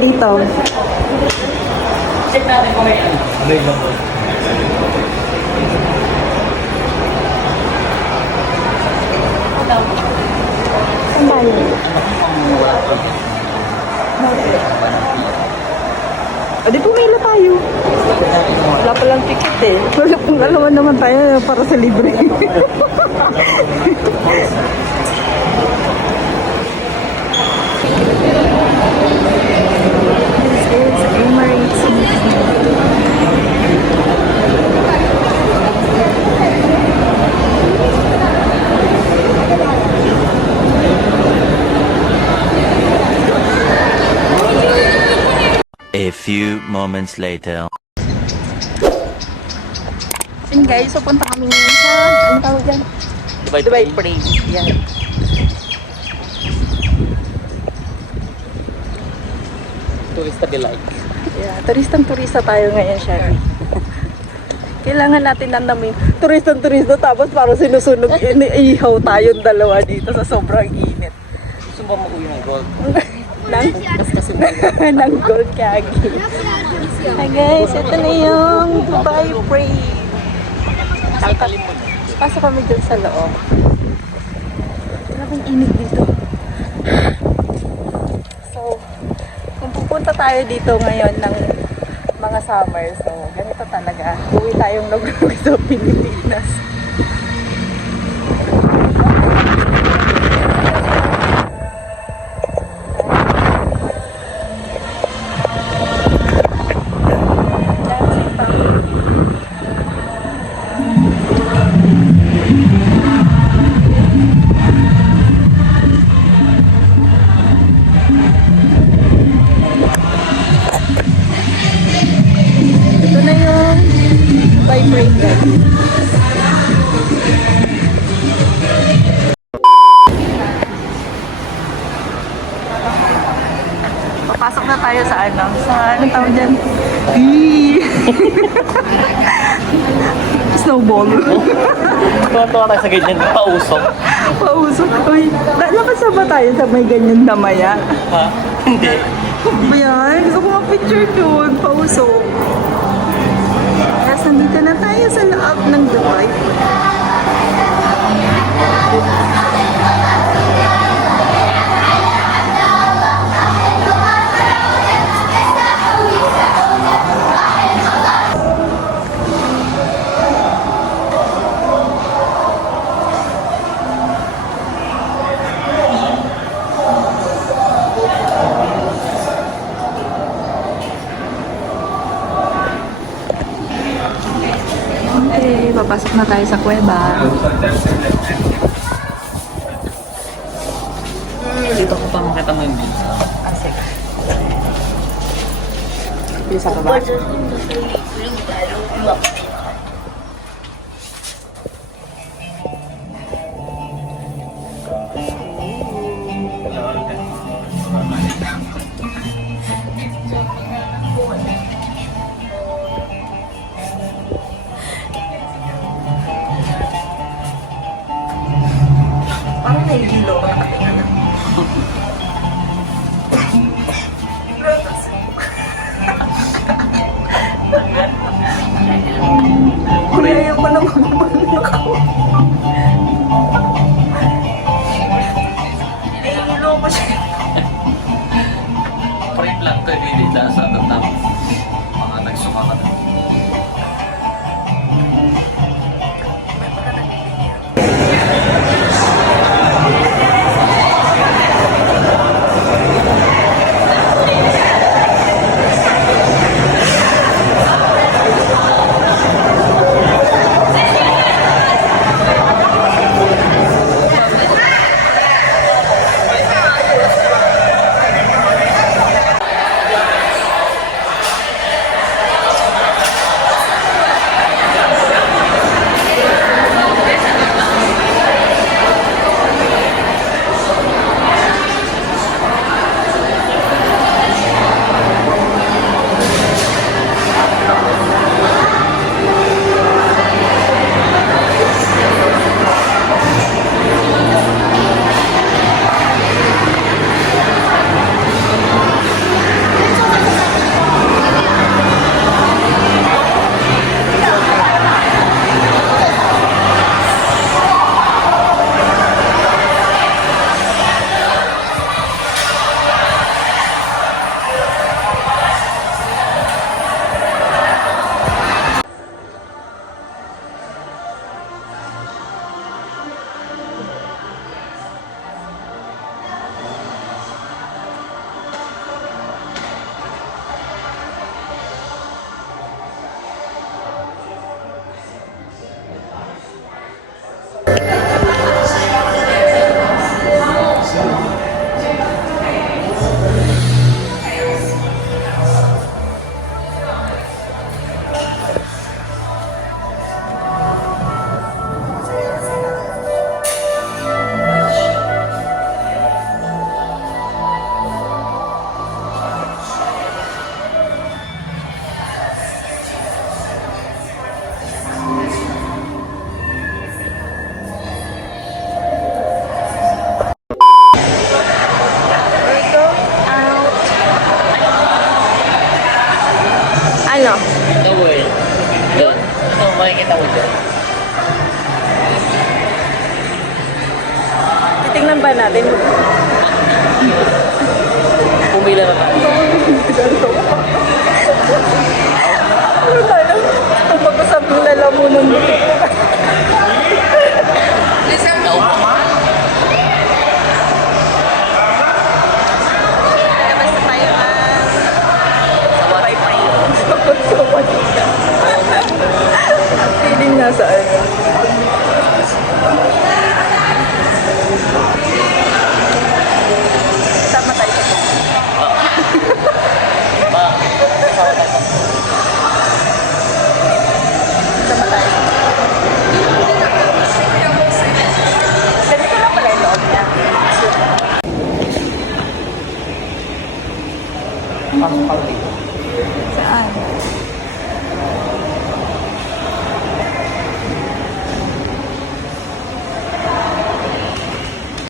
dito. Check natin kung may ano. Available. Saan tayo? O di pumila tayo. Wala palang ticket eh. Wala pong alaman naman tayo para sa libre. This is Emirates Museum. A few moments later. Yun guys, so punta kami ngayon sa, ano tawag dyan? Dubai Parade. Yan. Turista delight. Yeah, turistang-turista tayo ngayon, Shari. Kailangan natin nandamin turistang-turista tapos parang sinusunog, iihaw tayong dalawa dito sa sobrang init. Gusto ba mo ng gold? Nang gold kagi. Hi guys, ito na yung Dubai Parade. Pasok kami dun sa loob. Talagang init dito. So, kung pupunta tayo dito ngayon ng mga summer, so ganito talaga. Uwi tayong nag-uwi sa Pilipinas. Ito na yung Dubai Parade guys. Papasok na tayo sa ano? Sa anong tawag dyan? Snowball. Tuwa-tuwa tayo sa ganyan. Pausok. Pausok. Uy, labas na ba tayo sa may ganyan na maya? Ha? Hindi. Yan, gusto ko ma-picture doon. Pausok. Yes, nandito na tayo sa loob ng Dubai. Okay, papasok na tayo sa kuweba. Dito ko pa makita mo yung bill. Sige. Bisa ka ba? Parang nahihilo ka nakatingin na. Kuya, ayaw ko na magmamak ako. Nahihilo ko siya. Frame lang to. Hindi dahil sa tatap. Mga nagsuka ka na. pa natin. Pumila na tayo. Ano tayo? Ang pag-usap ng lalamunan dito. Basta tayo sa wifi. Sa Manila. Feeling nasa ano. Tama tayo sa Tama tayo. Ganito lang pala yung loob niya. Saan?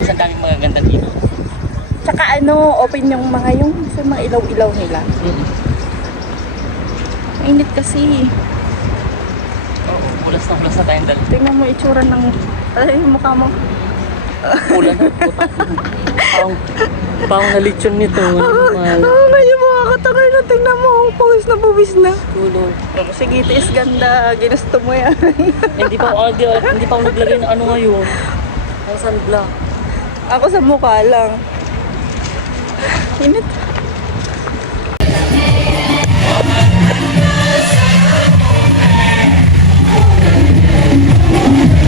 Sa daming magaganda dito. Tsaka ano, open yung mga sa mga ilaw-ilaw nila. Mainit kasi. Oo, bulas na tayong dalawa. Tingnan mo itsura ng... Ay, yung mukha mo. Ulan na. Pang nalitsyon nito. Oo, ngayon mga katakay na. Tingnan mo, pawis na pawis na. Tulo. Sige, tiis ganda. Ginusto mo yan. Hindi pa ako naglagay ng ano ngayon. Ang sunblock. Ako sa mukha lang. Init.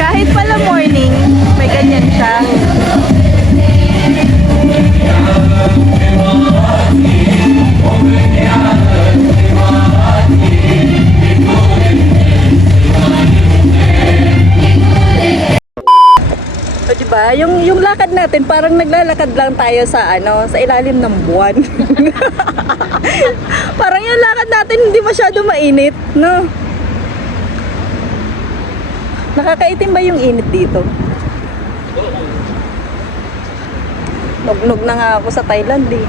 Kahit pala morning, may ganyan siya. O diba, yung lakad natin parang naglalakad lang tayo sa sa ilalim ng buwan. Parang yung lakad natin hindi masyado mainit, no? Nakakaitim ba yung init dito? Nugnog na nga ako sa Thailand eh.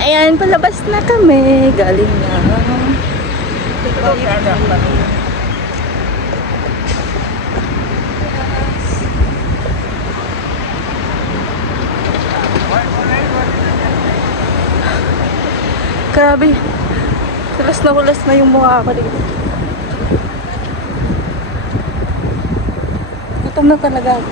Ayan, palabas na kami. Galing na. Grabe. Hulas na yung mukha ko dito. Gutom na talaga ako.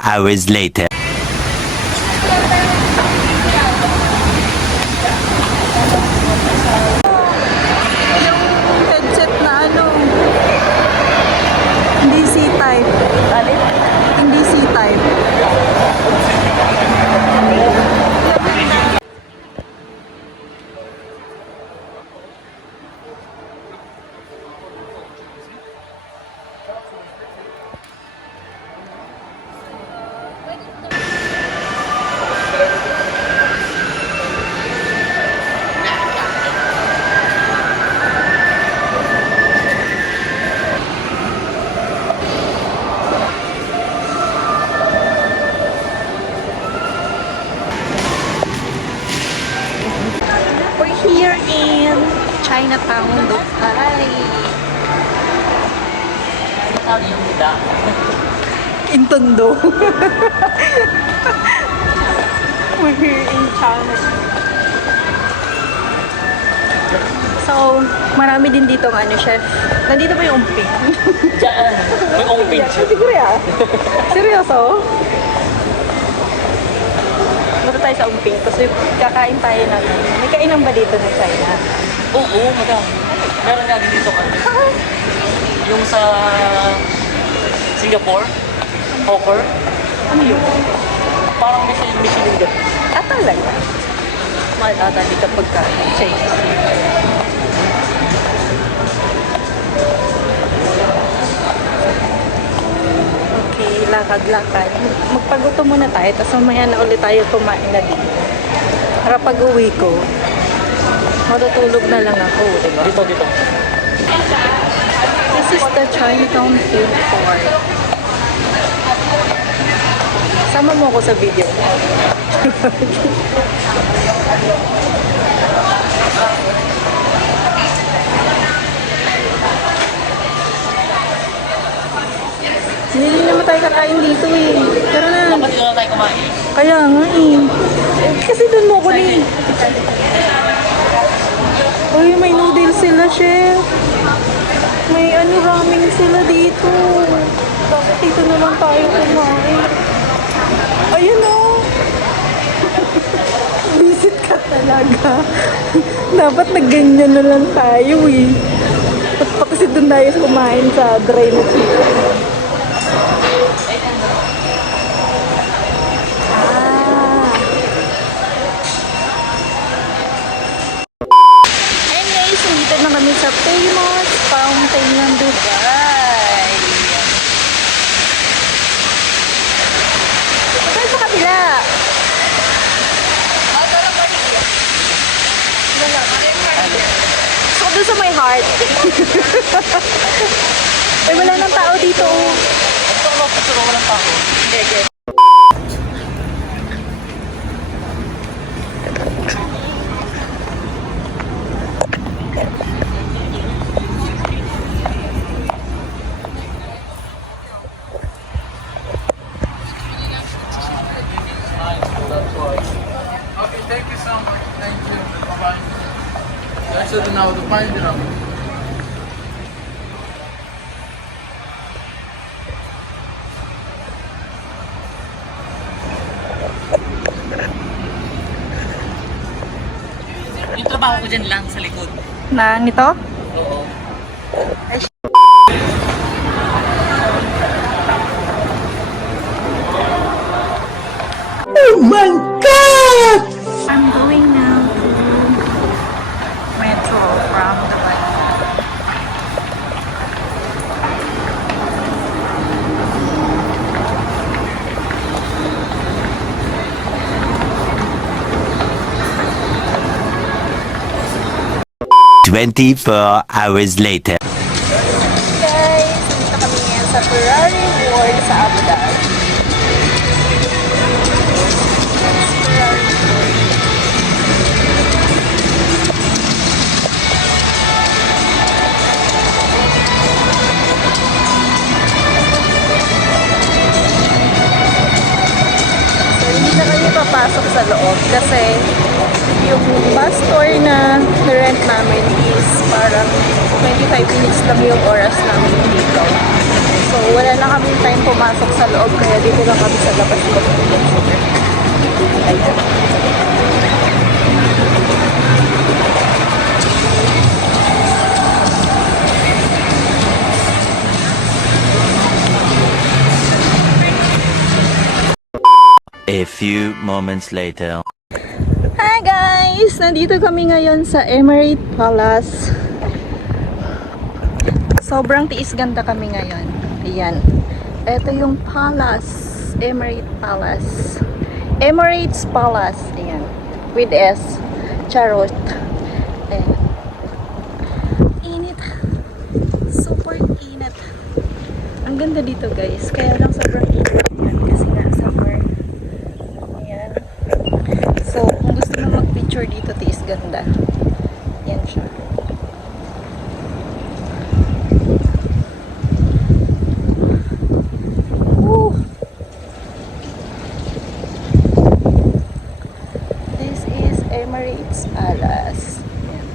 Hours later. Yung headset na hindi C-type. Hindi C-type. We're here in Chinatown, Dubai. Sabi yung muda. In Tondo. We're here in Chinatown. So, marami din dito ng chef. Nandito ba yung umping? Diyan. May open. Siguro ya. Seryoso? Punta tayo sa umping. Tapos kakain tayo ng... May kainan ba dito sa China? Oo, madami. Meron nga din dito kami. Yung sa Singapore, Hawker. Ano yun? Parang may Michelin doon. Ah, talaga? Mahal ata dito pagka Chinese. Okay, lakad-lakad. Magpagutom muna tayo, tapos mamaya na ulit tayo kumain na dito. Para pag uwi ko, matutulog na lang ako, diba? Dito. This is the Chinatown Food Court. Sama mo ako sa video. Hindi naman tayo kakain dito eh. Tara na. Dapat dito na tayo kumain. Kaya nga eh. Kasi doon mo ko eh. Uy, may noodles sila, chef. May ano, ramen sila dito. Bakit dito na lang tayo kumain? Ayun o. Visit ka talaga. Dapat nagganyan na lang tayo eh. Ba't pa kasi doon tayo kumain sa dry na chicken? Ayun guys, nandito na kami sa famous fountain ng Dubai. Saan sa kabila? So, doon sa may heart. Eh, wala nang tao dito. Ito ako, pagturo ko ng tao. Okay, thank you so much. Thank you. Bye-bye. Guys, ito na ako. Paano nyo naman? Yung trabaho ko dyan lang sa likod. Na, nito? Oo. I'm going now to metro from Dubai. Hours later. Guys, dito kami ngayon sa Ferrari World sa Abu Dhabi. So, hindi na kami papasok sa loob kasi yung bus tour na rent namin is parang 25 minutes lang yung oras namin dito. So, wala na kami time pumasok sa loob kaya dito lang kami sa labas dito. Ayan. A few moments later. Hi guys! Nandito kami ngayon sa Emirate Palace. Sobrang tiis ganda kami ngayon. Ayan. Ito yung Palace. Emirate Palace. Emirates Palace. Ayan. With S. Charot. Ayan. Init. Super init. Ang ganda dito guys. Kaya lang sobrang init. Ayan. Kasi nga summer. Ayan. So, kung gusto mo mag-picture dito, tiis ganda. Yan siya. Woo! This is Emirates Palace. Yan.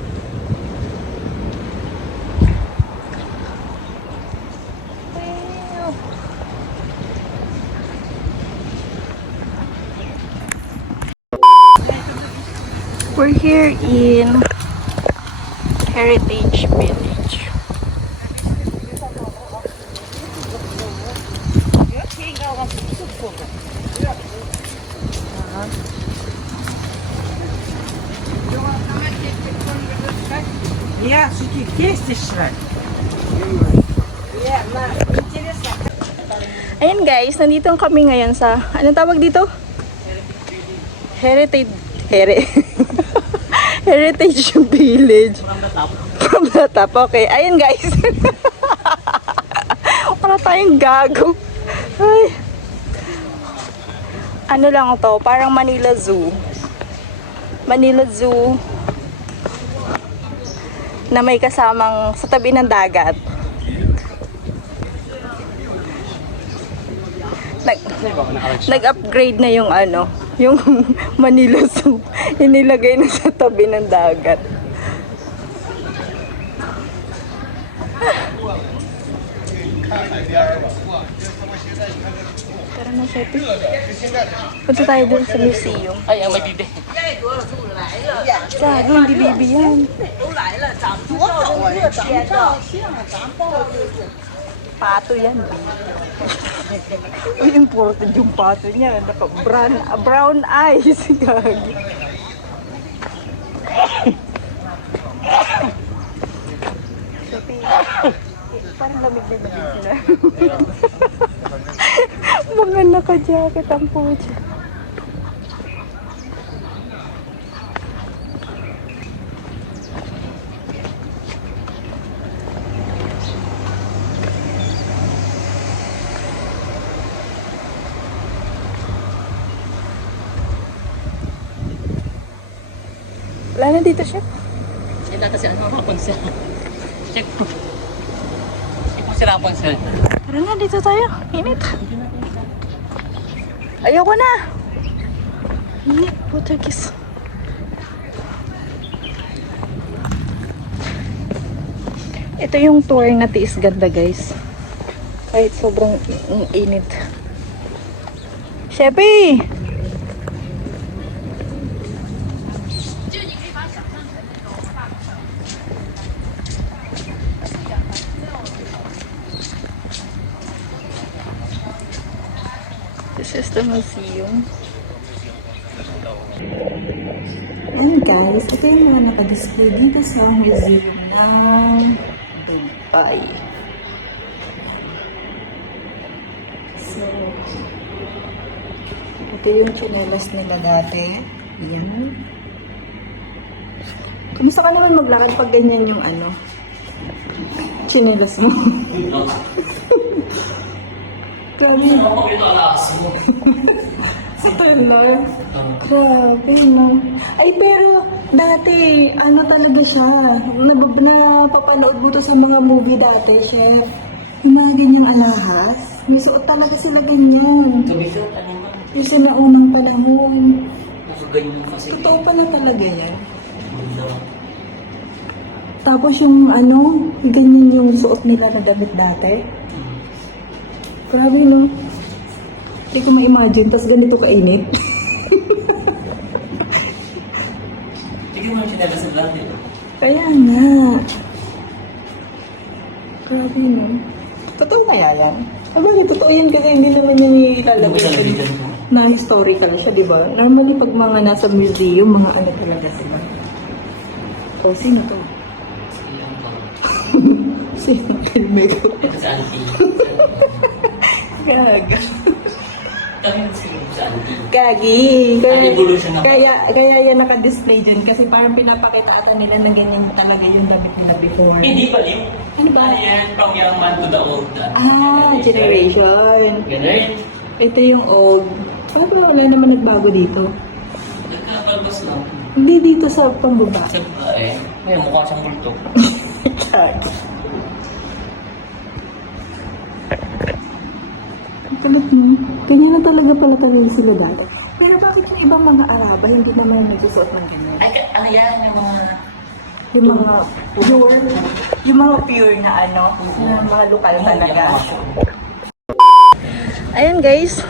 Wow! We're here in Heritage Village. Ayan guys, nandito kami ngayon sa, anong tawag dito? Heritage Heritage Village. From the top. Okay. Ayun guys. Wala tayong gago. Ay. Ano lang to? Parang Manila Zoo. Manila Zoo. na may kasamang sa tabi ng dagat. Nag-upgrade na yung ano, yung Manila Soup. Inilagay na sa tabi ng dagat. Tara na, Sheppy. Punta tayo dun sa museum. Ay, ang may bibi. Gago, hindi bibi yan. Pato yan. Uy, important yung pato niya. Brown eyes. Gago. Parang lamig din sila. Mga naka-jacket ang pucha. Wala na dito siya. Yan na kasi ano, Rapunzel. Check po. Check po si Rapunzel. Tara na, dito tayo. Init. Ayoko na. Init, putakis. Ito yung tour na Tiis Ganda, guys. Kahit sobrang init. Sheppy! This is the museum. Ayan guys, ito yung mga nakadisplay dito sa museum ng Dubai. So, ito yung tsinelas nila dati. Ayan. Kumusta ka naman maglakad pag ganyan yung ano? Tsinelas mo. Grabe. Ito na. Grabe, no? Ay, pero dati, ano talaga siya? Napapanood mo to sa mga movie dati, chef. Yung mga ganyang alahas. May suot talaga sila ganyan. Tumisot, ano ba? Yung sa naunang panahon. Ganyan kasi. Totoo pala talaga yan. Tapos yung ano, ganyan yung suot nila na damit dati. Grabe, no? Hindi ko ma-imagine, tas ganito kainit. Tignan mo yung sinela sa vlog nila. Kaya nga. Grabe, no? Totoo kaya yan? Bakit totoo yan kasi hindi naman yan ilalagay na historical siya, di ba? Normally, pag mga nasa museum, mga ano talaga sila. O, sino to? Sino Kalmego? Ito sa auntie. Gaga. Kami sa auntie. Gagi. Evolution na. Kaya yan naka-display dyan kasi parang pinapakita ata nila na ganyan talaga yung damit nila before. Hindi pa rin. Ano ba? Ano yan? From young man to the old. Generation. Ganun. Ito yung old. Parang wala naman nagbago dito. Nagkakalbas lang. Hindi dito sa pambaba. Sa babae. Ngayon mukha siyang multo. Kalat mo. Ganyan na talaga sila dati. Pero bakit yung ibang mga Araba hindi naman nagsusuot ng ganyan? Ay, ano yan? Yung mga... Yung mga pure na ano, na mga lokal talaga. Ayan guys,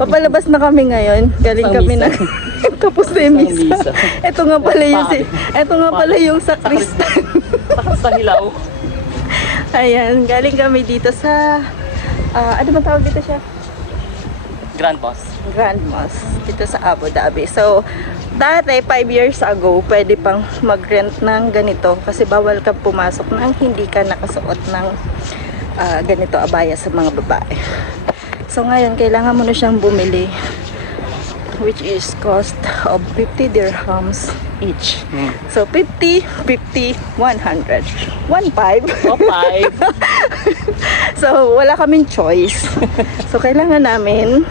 papalabas na kami ngayon. Galing kami na tapos na yung misa. Ito nga pala yung sakristan. Sa hilaw. Ayan, galing kami dito sa ano ba tawag dito siya? Grand Boss. Grand Mosque dito sa Abu Dhabi. So, dati 5 years ago, pwede pang mag-rent ng ganito kasi bawal kang pumasok nang hindi ka nakasuot ng ganito abaya sa mga babae. So, ngayon, kailangan mo na siyang bumili which is cost of 50 dirhams each. So, 50, 50, 100. 1.5. Oh, 5. So, wala kaming choice. So, kailangan namin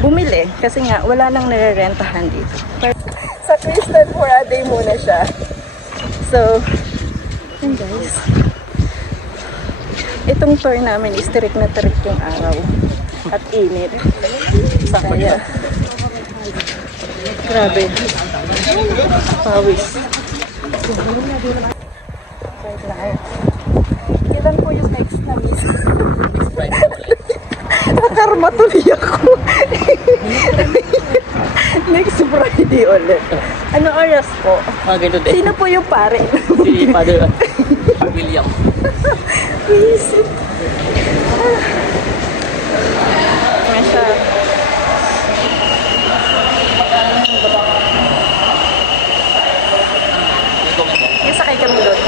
bumili kasi nga wala nang nirerentahan dito. Sa Christian for a day muna siya. So, yun guys. Itong tour namin is tirik na tirik yung araw. At init. Kaya, grabe. Pawis. Wait lang. Kailan po yung next na miss? Nakarma tuloy ako. Next Friday ulit. Ano oras po? Ganun din. Sino po yung pare? Si Father William. Visit. Masya. Yung sakay kami doon.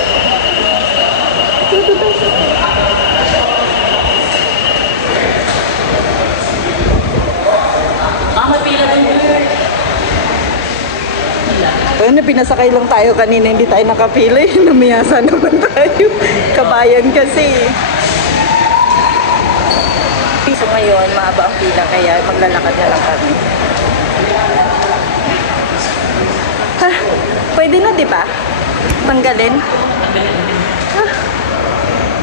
May pila doon. Ano, pinasakay lang tayo kanina, hindi tayo nakapila. Namiyasa naman tayo. Kabayan kasi. So ngayon, mahaba ang pila kaya maglalakad na lang kami. Ha? Pwede na, di ba? Tanggalin? Ha?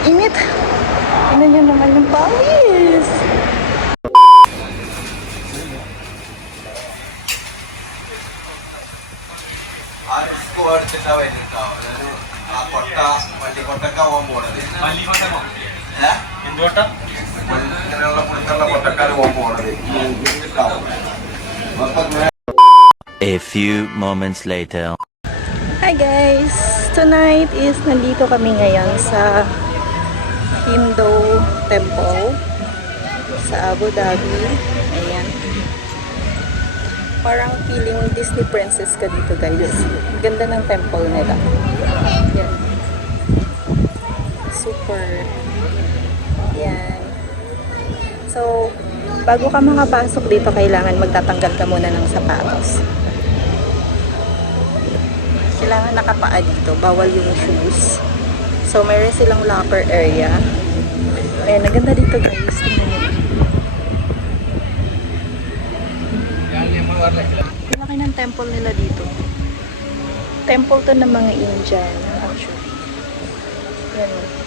Init. Tingnan nyo naman yung pawis. A few moments later. Hi guys! Tonight is nandito kami ngayon sa Hindu Temple sa Abu Dhabi. Ayan. Parang feeling Disney princess ka dito guys. Ganda ng temple nila. Yan. Super. Yan. So, bago ka makapasok dito, kailangan magtatanggal ka muna ng sapatos. Kailangan nakapaa dito. Bawal yung shoes. So, mayroon silang locker area. Ayan, naganda dito guys. Tingnan nyo. Laki ng temple nila dito. Temple to ng mga Indian, actually. Yan.